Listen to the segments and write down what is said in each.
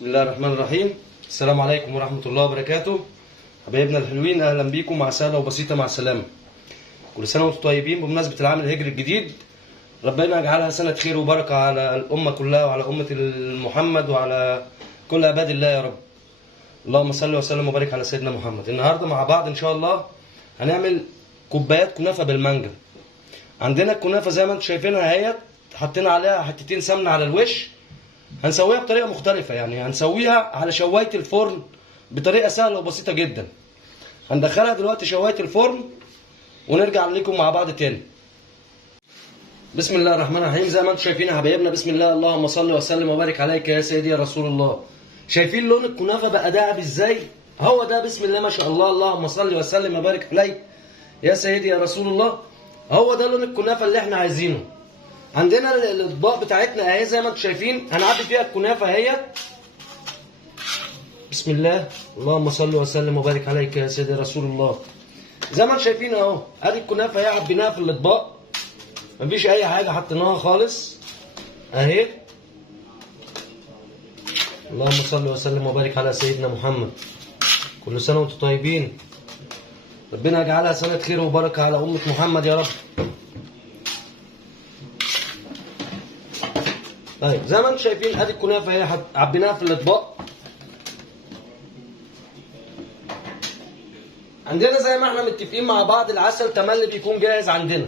بسم الله الرحمن الرحيم. السلام عليكم ورحمة الله وبركاته. حبايبنا الحلوين، أهلا بيكم مع سهلة وبسيطة مع السلامة. كل سنة وانتم طيبين بمناسبة العام الهجري الجديد. ربنا يجعلها سنة خير وبركة على الأمة كلها وعلى أمة محمد وعلى كل عباد الله يا رب. اللهم صل وسلم وبارك على سيدنا محمد. النهارده مع بعض إن شاء الله هنعمل كوبايات كنافة بالمانجا. عندنا الكنافة زي ما انتم شايفينها اهيت، حطينا عليها حتتين سمنة على الوش. هنسويها بطريقة مختلفة، يعني هنسويها على شواية الفرن بطريقة سهلة وبسيطة جدا. هندخلها دلوقتي شواية الفرن ونرجع لكم مع بعض تاني. بسم الله الرحمن الرحيم. زي ما انتم شايفين يا حبايبنا، بسم الله، اللهم صل وسلم وبارك عليك يا سيدي يا رسول الله. شايفين لون الكنافة بقى دهب ازاي؟ هو ده بسم الله ما شاء الله، اللهم صل وسلم وبارك عليك يا سيدي يا رسول الله. هو ده لون الكنافة اللي احنا عايزينه. عندنا الاطباق بتاعتنا اهي زي ما انتم شايفين، هنعبي فيها الكنافه اهي. بسم الله، اللهم صل وسلم وبارك عليك يا سيدي رسول الله. زي ما انتم شايفين اهو، ادي الكنافه اهي عبيناها في الاطباق، مفيش اي حاجه حطيناها خالص اهي. اللهم صل وسلم وبارك على سيدنا محمد. كل سنه وانتم طيبين، ربنا يجعلها سنه خير وبركه على امه محمد يا رب. طيب زي ما انتم شايفين ادي الكنافه اهي عبيناها في الاطباق. عندنا زي ما احنا متفقين مع بعض العسل تملي بيكون جاهز عندنا.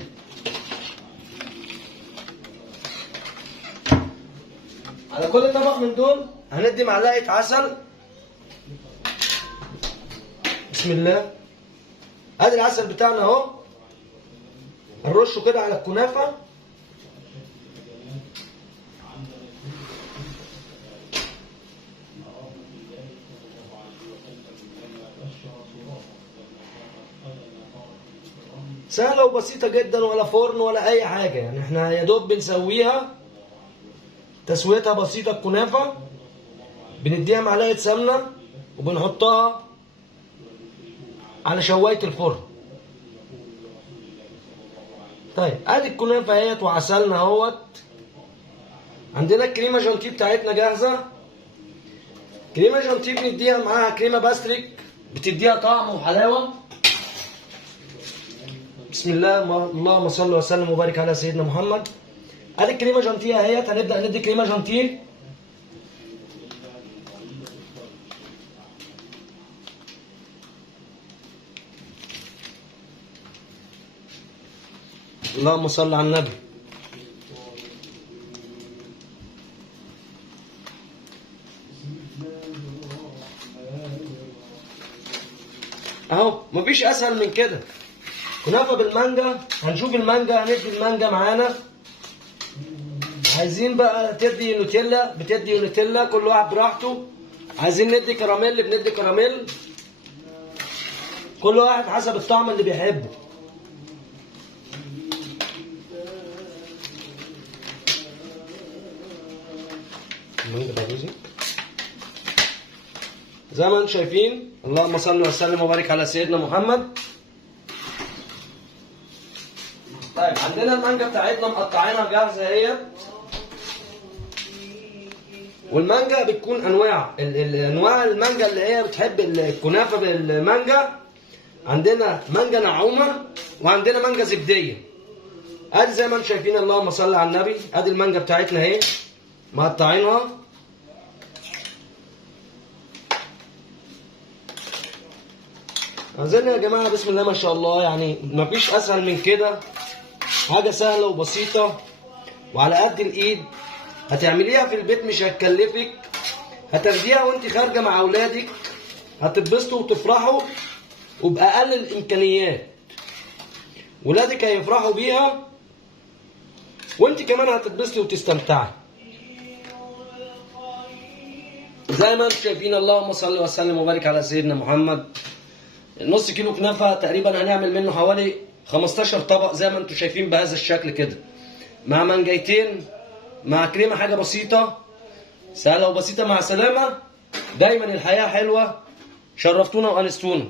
على كل طبق من دول هندي معلقه عسل. بسم الله، ادي العسل بتاعنا اهو، هنرشه كده على الكنافه. سهلة وبسيطة جدا، ولا فرن ولا أي حاجة، يعني احنا يا دوب بنسويها تسويتها بسيطة. الكنافة بنديها معلقة سمنة وبنحطها على شواية الفرن. طيب ادي الكنافة اهيت وعسلنا اهوت. عندنا الكريمة جانتيه بتاعتنا جاهزة. كريمة جانتيه بنديها معاها كريمة باستريك، بتديها طعم وحلاوة. بسم الله، اللهم صل وسلم وبارك على سيدنا محمد. ادي الكريمه جانتيه اهيت، هنبدا ندي كريمه جانتيه. اللهم صل على النبي. اهو مفيش اسهل من كده. كنافه بالمانجا. هنشوف المانجا، هندي المانجا معانا. عايزين بقى تدي نوتيلا بتدي نوتيلا، كل واحد براحته. عايزين ندي كراميل بندي كراميل، كل واحد حسب الطعم اللي بيحبه. زي ما انتم شايفين، اللهم صل وسلم وبارك على سيدنا محمد. طيب عندنا المانجا بتاعتنا مقطعينها جاهزه اهي. والمانجا بتكون انواع انواع المانجا اللي هي بتحب الكنافه بالمانجا. عندنا مانجا نعومه وعندنا مانجا زبديه. ادي زي ما انتم شايفين، اللهم صل على النبي، ادي المانجا بتاعتنا اهي مقطعينها. عايزين يا جماعه بسم الله ما شاء الله، يعني مفيش اسهل من كده. حاجه سهله وبسيطه وعلى قد الايد. هتعمليها في البيت مش هتكلفك، هتاخديها وانت خارجه مع اولادك، هتتبسطوا وتفرحوا وباقل الامكانيات. ولادك هيفرحوا بيها وانت كمان هتتبسطي وتستمتعي. زي ما انتم شايفين، اللهم صل وسلم وبارك على سيدنا محمد. نص كيلو كنافه تقريبا هنعمل منه حوالي 15 طبق زي ما انتم شايفين بهذا الشكل كده، مع منجيتين مع كريمه، حاجه بسيطه سهله وبسيطه مع سلامه. دايما الحياه حلوه. شرفتونا وانستونا.